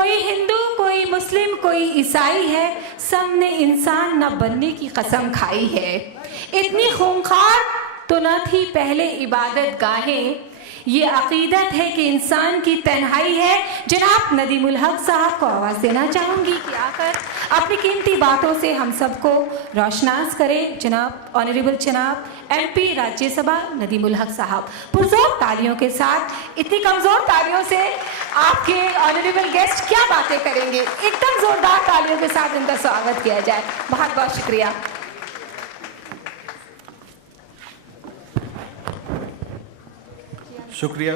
कोई हिंदू, कोई मुस्लिम, कोई ईसाई है, सब ने इंसान न बनने की कसम खाई है। इतनी खूंखार तो न थी पहले इबादत गाहें, ये अकीदत है कि इंसान की तन्हाई है। जनाब नदीमुल हक साहब को आवाज़ देना चाहूँगी कि आकर अपनी कीमती बातों से हम सबको रोशनास करें। जनाब ऑनरेबल जनाब MP राज्यसभा नदीमुल हक साहब, पुरजोर तालियों के साथ। इतनी कमज़ोर तालियों से आपके ऑनरेबल गेस्ट क्या बातें करेंगे, एकदम ज़ोरदार तालियों के साथ इनका स्वागत किया जाए। बहुत बहुत शुक्रिया। शुक्रिया।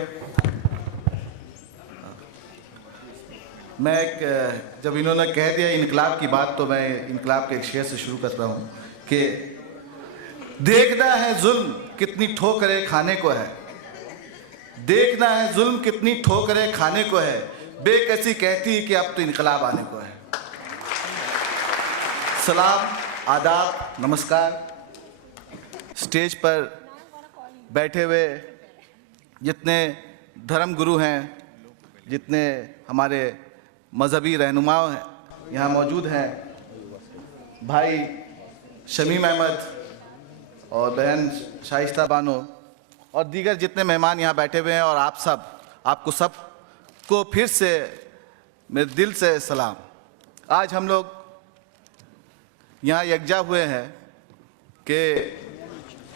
जब इन्होंने कह दिया इनकलाब की बात, तो मैं इनकलाब के एक शेर से शुरू करता हूँ कि देखना है जुल्म कितनी ठोकरें खाने को है, देखना है जुल्म कितनी ठोकरें खाने को है, बेकसी कहती कि अब तो इनकलाब आने को है। सलाम, आदाब, नमस्कार। स्टेज पर बैठे हुए जितने धर्म गुरु हैं, जितने हमारे मजहबी रहनुमा यहाँ मौजूद हैं, भाई शमीम अहमद और बहन शाइस्ता बानो और दीगर जितने मेहमान यहाँ बैठे हुए हैं, और आप सब, आपको सब को फिर से मेरे दिल से सलाम। आज हम लोग यहाँ यकजा हुए हैं कि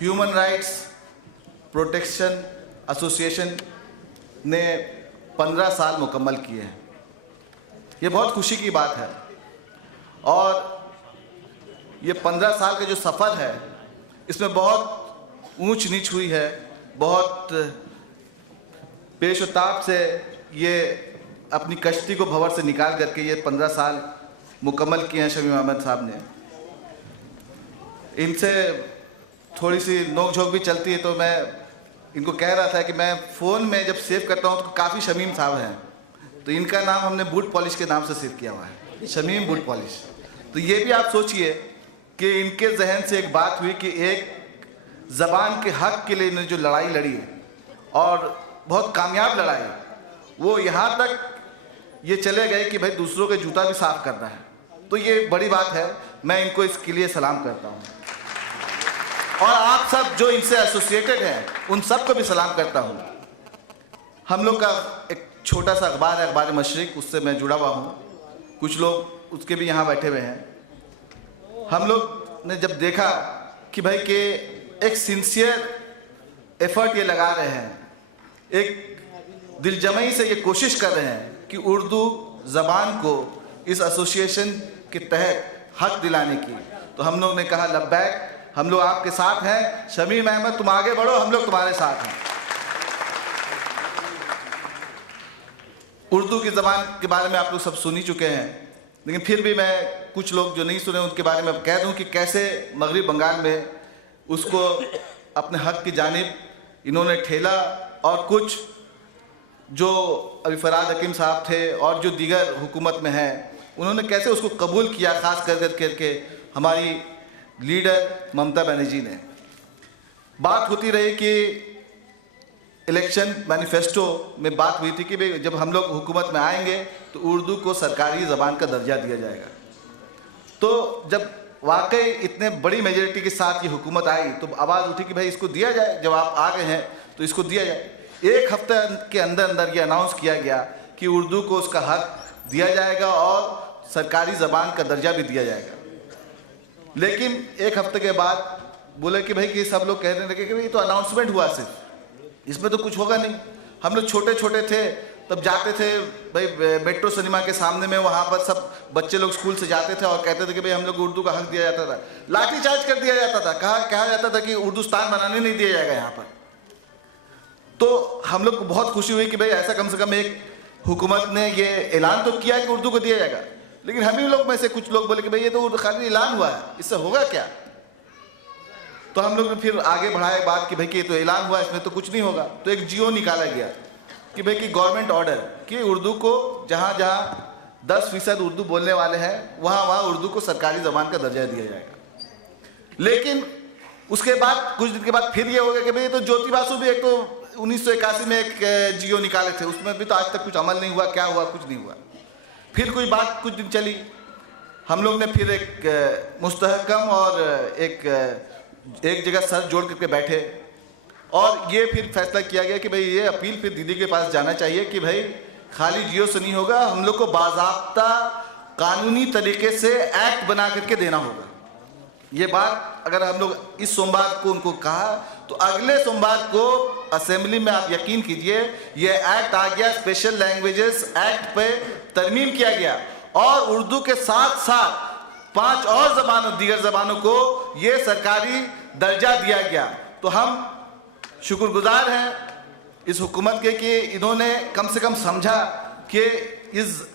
ह्यूमन राइट्स प्रोटेक्शन एसोसिएशन ने 15 साल मुकम्मल किए हैं। ये बहुत खुशी की बात है, और ये 15 साल का जो सफ़र है इसमें बहुत ऊंच नीच हुई है, बहुत पेशोताब से ये अपनी कश्ती को भंवर से निकाल करके ये 15 साल मुकम्मल किए हैं शमीम अहमद साहब ने। इनसे थोड़ी सी नोक झोंक भी चलती है, तो मैं इनको कह रहा था कि मैं फ़ोन में जब सेव करता हूँ तो काफ़ी शमीम साहब हैं, तो इनका नाम हमने बूट पॉलिश के नाम से सेव किया हुआ है, शमीम बूट पॉलिश। तो ये भी आप सोचिए कि इनके जहन से एक बात हुई कि एक ज़बान के हक़ के लिए इन्होंने जो लड़ाई लड़ी और बहुत कामयाब लड़ाई, वो यहाँ तक ये चले गए कि भाई दूसरों के जूता भी साफ़ करना है। तो ये बड़ी बात है, मैं इनको इसके लिए सलाम करता हूँ, और आप सब जो इनसे एसोसिएटेड हैं उन सब को भी सलाम करता हूँ। हम लोग का एक छोटा सा अखबार है, अखबार मशरिक, उससे मैं जुड़ा हुआ हूँ, कुछ लोग उसके भी यहाँ बैठे हुए हैं। हम लोग ने जब देखा कि भाई कि एक सिंसियर एफर्ट ये लगा रहे हैं, एक दिलजमई से ये कोशिश कर रहे हैं कि उर्दू ज़बान को इस एसोसिएशन के तहत हक दिलाने की, तो हम लोग ने कहा लब्बैक, हम लोग आपके साथ हैं। शमीम अहमद तुम आगे बढ़ो, हम लोग तुम्हारे साथ हैं। उर्दू की ज़बान के बारे में आप लोग सब सुन ही चुके हैं, लेकिन फिर भी मैं कुछ लोग जो नहीं सुने उनके बारे में कह दूं कि कैसे मगरबी बंगाल में उसको अपने हक की जानिब इन्होंने ठेला, और कुछ जो अभी फराद हकीम साहब थे और जो दीगर हुकूमत में हैं उन्होंने कैसे उसको कबूल किया, ख़ास कर करके हमारी लीडर ममता बनर्जी ने। बात होती रही कि इलेक्शन मैनिफेस्टो में बात हुई थी कि भाई जब हम लोग हुकूमत में आएंगे तो उर्दू को सरकारी ज़बान का दर्जा दिया जाएगा। तो जब वाकई इतने बड़ी मेजॉरिटी के साथ ये हुकूमत आई तो आवाज़ उठी कि भाई इसको दिया जाए, जब आप आ गए हैं तो इसको दिया जाए। एक हफ्ते के अंदर अंदर ये अनाउंस किया गया कि उर्दू को उसका हक दिया जाएगा और सरकारी ज़बान का दर्जा भी दिया जाएगा। लेकिन एक हफ्ते के बाद बोले कि भाई कि सब लोग कहने लगे कि भाई ये तो अनाउंसमेंट हुआ, सिर्फ इसमें तो कुछ होगा नहीं। हम लोग छोटे छोटे थे तब जाते थे भाई मेट्रो सिनेमा के सामने में, वहाँ पर सब बच्चे लोग स्कूल से जाते थे और कहते थे कि भाई हम लोग को उर्दू का हक दिया जाता था, लाठी चार्ज कर दिया जाता था, कहा जाता था कि उर्दूस्तान बनाने नहीं दिया जाएगा यहाँ पर। तो हम लोग को बहुत खुशी हुई कि भाई ऐसा कम से कम एक हुकूमत ने ये ऐलान तो किया कि उर्दू को दिया जाएगा। लेकिन हम ही लोग में से कुछ लोग बोले कि भाई ये तो खाली ऐलान हुआ है, इससे होगा क्या। तो हम लोग ने फिर आगे बढ़ाया बात कि भाई कि ये तो ऐलान हुआ, इसमें तो कुछ नहीं होगा। तो एक जियो निकाला गया कि भाई कि गवर्नमेंट ऑर्डर कि उर्दू को जहाँ जहाँ 10% उर्दू बोलने वाले हैं वहाँ वहाँ उर्दू को सरकारी ज़बान का दर्जा दिया जाएगा। लेकिन उसके बाद कुछ दिन के बाद फिर ये हो गया कि भाई ये तो ज्योति बासु भी एक तो 1981 में एक जियो निकाले थे, उसमें भी तो आज तक कुछ अमल नहीं हुआ, क्या हुआ, कुछ नहीं हुआ। फिर कोई बात कुछ दिन चली, हम लोग ने फिर एक मुस्तहकम और एक जगह सर जोड़ करके बैठे और ये फिर फैसला किया गया कि भाई ये अपील फिर दीदी के पास जाना चाहिए कि भाई खाली जियो से नहीं होगा, हम लोग को बाज़ाब्ता कानूनी तरीके से एक्ट बना करके देना होगा। ये बात अगर हम लोग इस सोमवार को उनको कहा तो अगले सोमवार को असेंबली में आप यकीन कीजिए ये एक्ट आ गया, स्पेशल लैंग्वेजेस एक्ट पे तरमीम किया गया और उर्दू के साथ साथ 5 और ज़बानों, दीगर ज़बानों को ये सरकारी दर्जा दिया गया। तो हम शुक्रगुजार हैं इस हुकूमत के कि इन्होंने कम से कम समझा कि इस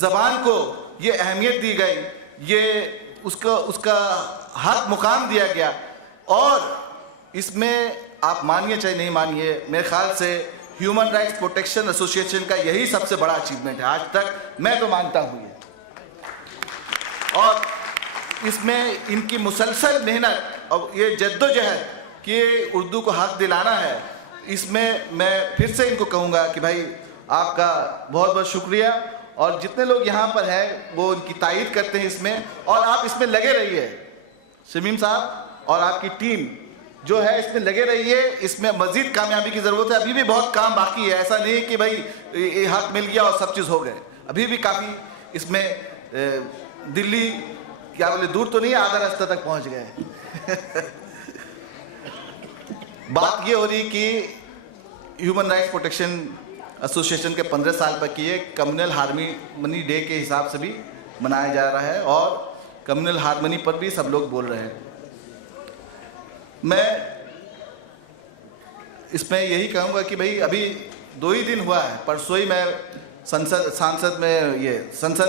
ज़बान को ये अहमियत दी गई, ये उसका हक मुकाम दिया गया। और इसमें आप मानिए चाहे नहीं मानिए, मेरे ख्याल से ह्यूमन राइट्स प्रोटेक्शन एसोसिएशन का यही सबसे बड़ा अचीवमेंट है आज तक, मैं तो मानता हूँ ये। और इसमें इनकी मुसलसल मेहनत और ये जद्दोजहद कि उर्दू को हक दिलाना है, इसमें मैं फिर से इनको कहूँगा कि भाई आपका बहुत बहुत शुक्रिया। और जितने लोग यहाँ पर हैं वो उनकी तारीफ करते हैं इसमें, और आप इसमें लगे रहिए, शमीम साहब और आपकी टीम जो है इसमें लगे रहिए। इसमें मजीद कामयाबी की ज़रूरत है, अभी भी बहुत काम बाकी है। ऐसा नहीं कि भाई ये हक मिल गया और सब चीज़ हो गए, अभी भी काफ़ी इसमें दिल्ली क्या बोले दूर तो नहीं, आधा रास्ता तक पहुँच गए। बात ये हो रही कि ह्यूमन राइट्स प्रोटेक्शन एसोसिएशन के 15 साल पर किए कम्युनल हारमनी डे के हिसाब से भी मनाया जा रहा है और कम्युनल हारमनी पर भी सब लोग बोल रहे हैं। मैं इसमें यही कहूँगा कि भाई अभी 2 ही दिन हुआ है, परसों ही मैं संसद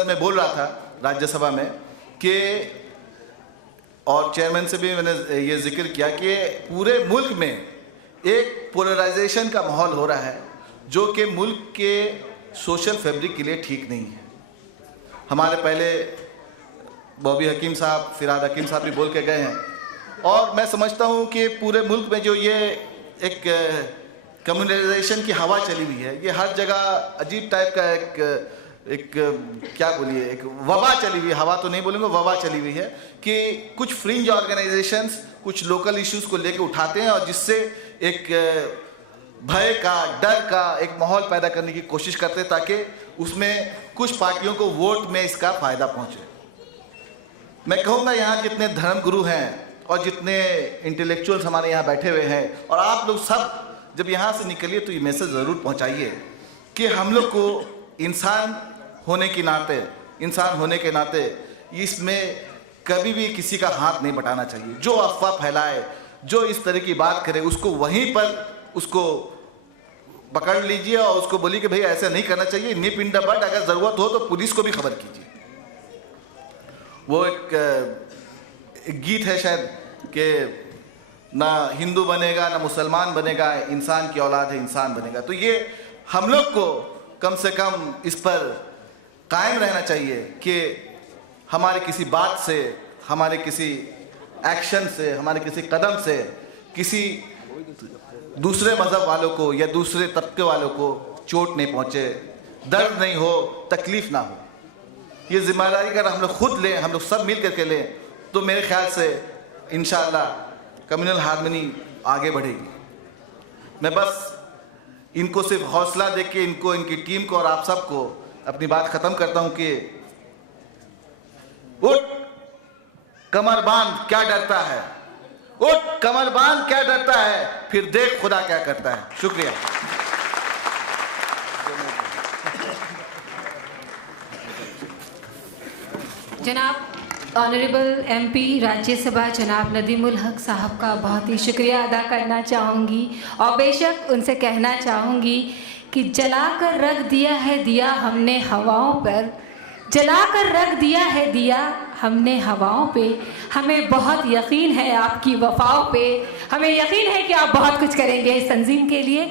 में बोल रहा था राज्यसभा में कि, और चेयरमैन से भी मैंने ये जिक्र किया कि पूरे मुल्क में एक पोलराइजेशन का माहौल हो रहा है जो कि मुल्क के सोशल फैब्रिक के लिए ठीक नहीं है। हमारे पहले बॉबी हकीम साहब, फिराद हकीम साहब भी बोल के गए हैं और मैं समझता हूँ कि पूरे मुल्क में जो ये एक कम्युनलाइजेशन की हवा चली हुई है, ये हर जगह अजीब टाइप का एक क्या बोलिए, एक वबा चली हुई है, हवा तो नहीं बोलेंगे, वबा चली हुई है कि कुछ फ्रिंज ऑर्गेनाइजेशंस कुछ लोकल इश्यूज को लेकर उठाते हैं और जिससे एक भय का, डर का एक माहौल पैदा करने की कोशिश करते हैं ताकि उसमें कुछ पार्टियों को वोट में इसका फायदा पहुंचे। मैं कहूँगा यहाँ जितने धर्मगुरु हैं और जितने इंटेलेक्चुअल्स हमारे यहाँ बैठे हुए हैं और आप लोग सब जब यहाँ से निकलिए तो ये मैसेज ज़रूर पहुँचाइए कि हम लोग को इंसान होने के नाते इसमें कभी भी किसी का हाथ नहीं बटाना चाहिए। जो अफवाह फैलाए, जो इस तरह की बात करे, उसको वहीं पर उसको पकड़ लीजिए और उसको बोलिए कि भाई ऐसा नहीं करना चाहिए, निप इन द बट, अगर ज़रूरत हो तो पुलिस को भी खबर कीजिए। वो एक गीत है शायद कि ना हिंदू बनेगा ना मुसलमान बनेगा, इंसान की औलाद है इंसान बनेगा। तो ये हम लोग को कम से कम इस पर कायम रहना चाहिए कि हमारे किसी बात से, हमारे किसी एक्शन से, हमारे किसी कदम से किसी दूसरे मज़हब वालों को या दूसरे तबके वालों को चोट नहीं पहुँचे, दर्द नहीं हो, तकलीफ़ ना हो। ये जिम्मेदारी अगर हम लोग खुद लें, हम लोग सब मिल करके लें तो मेरे ख्याल से इंशाअल्लाह कम्युनल हारमनी आगे बढ़ेगी। मैं बस इनको सिर्फ हौसला दे के इनको, इनकी टीम को और आप सबको अपनी बात ख़त्म करता हूँ कि उठ कमर बांध क्या डरता है, उठ कमर बांध क्या डरता है, फिर देख खुदा क्या करता है। शुक्रिया। जनाब ऑनरेबल एमपी राज्यसभा जनाब नदीमुल हक साहब का बहुत ही शुक्रिया अदा करना चाहूँगी और बेशक उनसे कहना चाहूँगी कि जलाकर रख दिया है दिया हमने हवाओं पर, जलाकर रख दिया है दिया हमने हवाओं पे, हमें बहुत यकीन है आपकी वफाओं पे, हमें यकीन है कि आप बहुत कुछ करेंगे इस तंजीम के लिए।